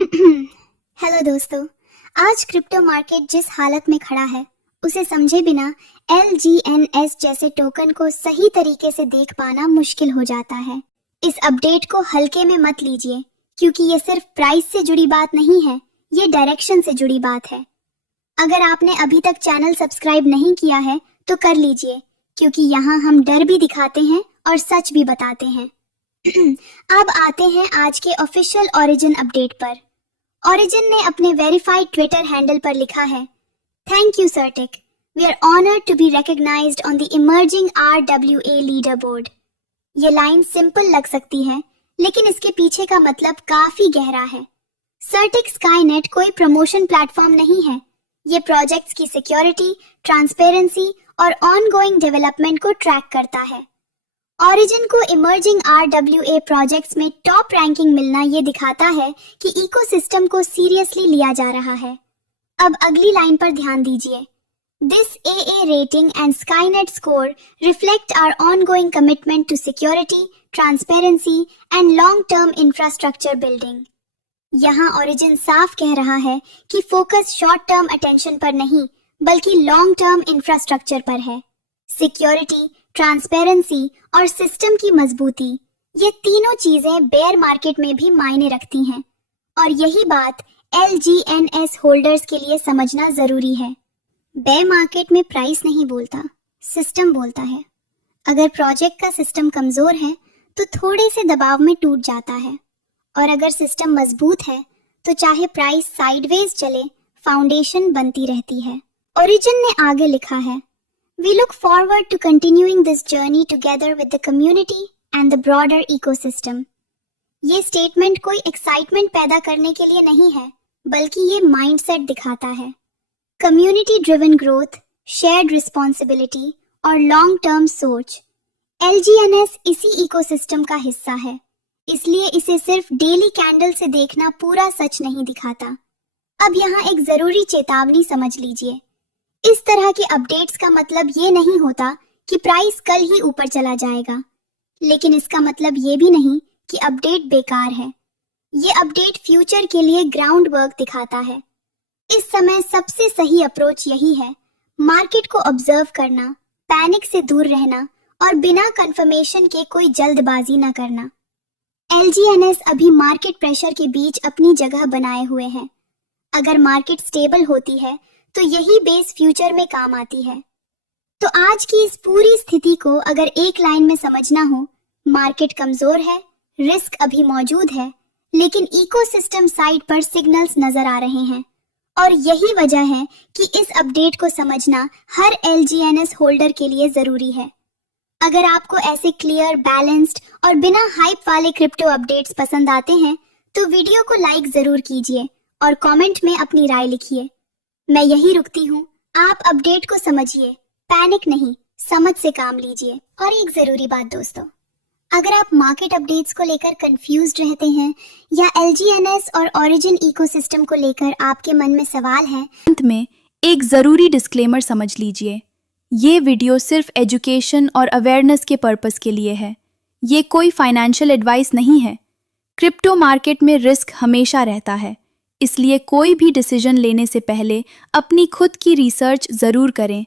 Hello दोस्तों। आज crypto market जिस हालत में खड़ा है उसे समझे बिना LGNS जैसे टोकन को सही तरीके से देख पाना मुश्किल हो जाता है। इस अपडेट को हल्के में मत लीजिए क्योंकि ये सिर्फ प्राइस से जुड़ी बात नहीं है, ये डायरेक्शन से जुड़ी बात है। अगर आपने अभी तक चैनल सब्सक्राइब नहीं किया है तो कर लीजिए क्योंकि यहाँ हम डर भी दिखाते हैं और सच भी बताते हैं। अब आते हैं आज के ऑफिशियल ओरिजिन अपडेट पर। ओरिजिन ने अपने वेरीफाइड ट्विटर हैंडल पर लिखा है, thank you CertiK, we are honoured to be recognised on the emerging RWA leader board. ये लाइन सिंपल लग सकती है लेकिन इसके पीछे का मतलब काफी गहरा है। सर्टिक स्काईनेट कोई प्रमोशन प्लेटफॉर्म नहीं है, ये प्रोजेक्ट्स की सिक्योरिटी, ट्रांसपेरेंसी और ऑनगोइंग डेवलपमेंट को ट्रैक करता है। ओरिजिन को इमर्जिंग RWA प्रोजेक्ट्स में टॉप रैंकिंग मिलना ये दिखाता है कि इकोसिस्टम को सीरियसली लिया जा रहा है। अब अगली लाइन पर ध्यान दीजिए, this AA rating and Skynet score reflect our ongoing commitment to security, transparency and long term infrastructure building. यहाँ ओरिजिन साफ कह रहा है कि फोकस शॉर्ट टर्म अटेंशन पर नहीं बल्कि लॉन्ग टर्म इंफ्रास्ट्रक्चर पर है। सिक्योरिटी, ट्रांसपेरेंसी और सिस्टम की मजबूती, ये तीनों चीजें बेयर मार्केट में भी मायने रखती हैं और यही बात LGNS होल्डर्स के लिए समझना जरूरी है। बेयर मार्केट में प्राइस नहीं बोलता, सिस्टम बोलता है। अगर प्रोजेक्ट का सिस्टम कमजोर है तो थोड़े से दबाव में टूट जाता है और अगर सिस्टम मजबूत है तो चाहे प्राइस साइडवेज चले, फाउंडेशन बनती रहती है। ओरिजिन ने आगे लिखा है, We look forward to continuing this journey together with the community and the broader ecosystem. ये स्टेटमेंट कोई एक्साइटमेंट पैदा करने के लिए नहीं है, बल्कि ये माइंडसेट दिखाता है। Community driven growth, shared responsibility और लॉन्ग टर्म सोच। LGNS इसी इकोसिस्टम का हिस्सा है, इसलिए इसे सिर्फ डेली कैंडल से देखना पूरा सच नहीं दिखाता। अब यहाँ एक जरूरी चेतावनी समझ लीजिए, इस तरह के अपडेट्स का मतलब ये नहीं होता कि प्राइस कल ही ऊपर चला जाएगा, लेकिन इसका मतलब ये भी नहीं कि अपडेट बेकार है। ये अपडेट फ्यूचर के लिए ग्राउंड वर्क दिखाता है। इस समय सबसे सही अप्रोच यही है, मार्केट को ऑब्जर्व करना, पैनिक से दूर रहना और बिना कंफर्मेशन के कोई जल्दबाजी न करना। LGNS अभी मार्केट प्रेशर के बीच अपनी जगह बनाए हुए है। अगर मार्केट स्टेबल होती है तो यही बेस फ्यूचर में काम आती है। तो आज की इस पूरी स्थिति को अगर एक लाइन में समझना हो, मार्केट कमजोर है, रिस्क अभी मौजूद है, लेकिन इकोसिस्टम साइड पर सिग्नल्स नजर आ रहे हैं और यही वजह है कि इस अपडेट को समझना हर LGNS होल्डर के लिए जरूरी है। अगर आपको ऐसे क्लियर, बैलेंस्ड और बिना हाइप वाले क्रिप्टो अपडेट्स पसंद आते हैं तो वीडियो को लाइक जरूर कीजिए और कमेंट में अपनी राय लिखिए। मैं यही रुकती हूँ, आप अपडेट को समझिए, पैनिक नहीं, समझ से काम लीजिए। और एक जरूरी बात दोस्तों, अगर आप मार्केट अपडेट्स को लेकर कंफ्यूज्ड रहते हैं या LGNS और ओरिजिन इकोसिस्टम को लेकर आपके मन में सवाल हैं, अंत में एक जरूरी डिस्क्लेमर समझ लीजिए, ये वीडियो सिर्फ एजुकेशन और अवेयरनेस के पर्पस के लिए है। ये कोई फाइनेंशियल एडवाइस नहीं है। क्रिप्टो मार्केट में रिस्क हमेशा रहता है, इसलिए कोई भी डिसीजन लेने से पहले अपनी खुद की रिसर्च जरूर करें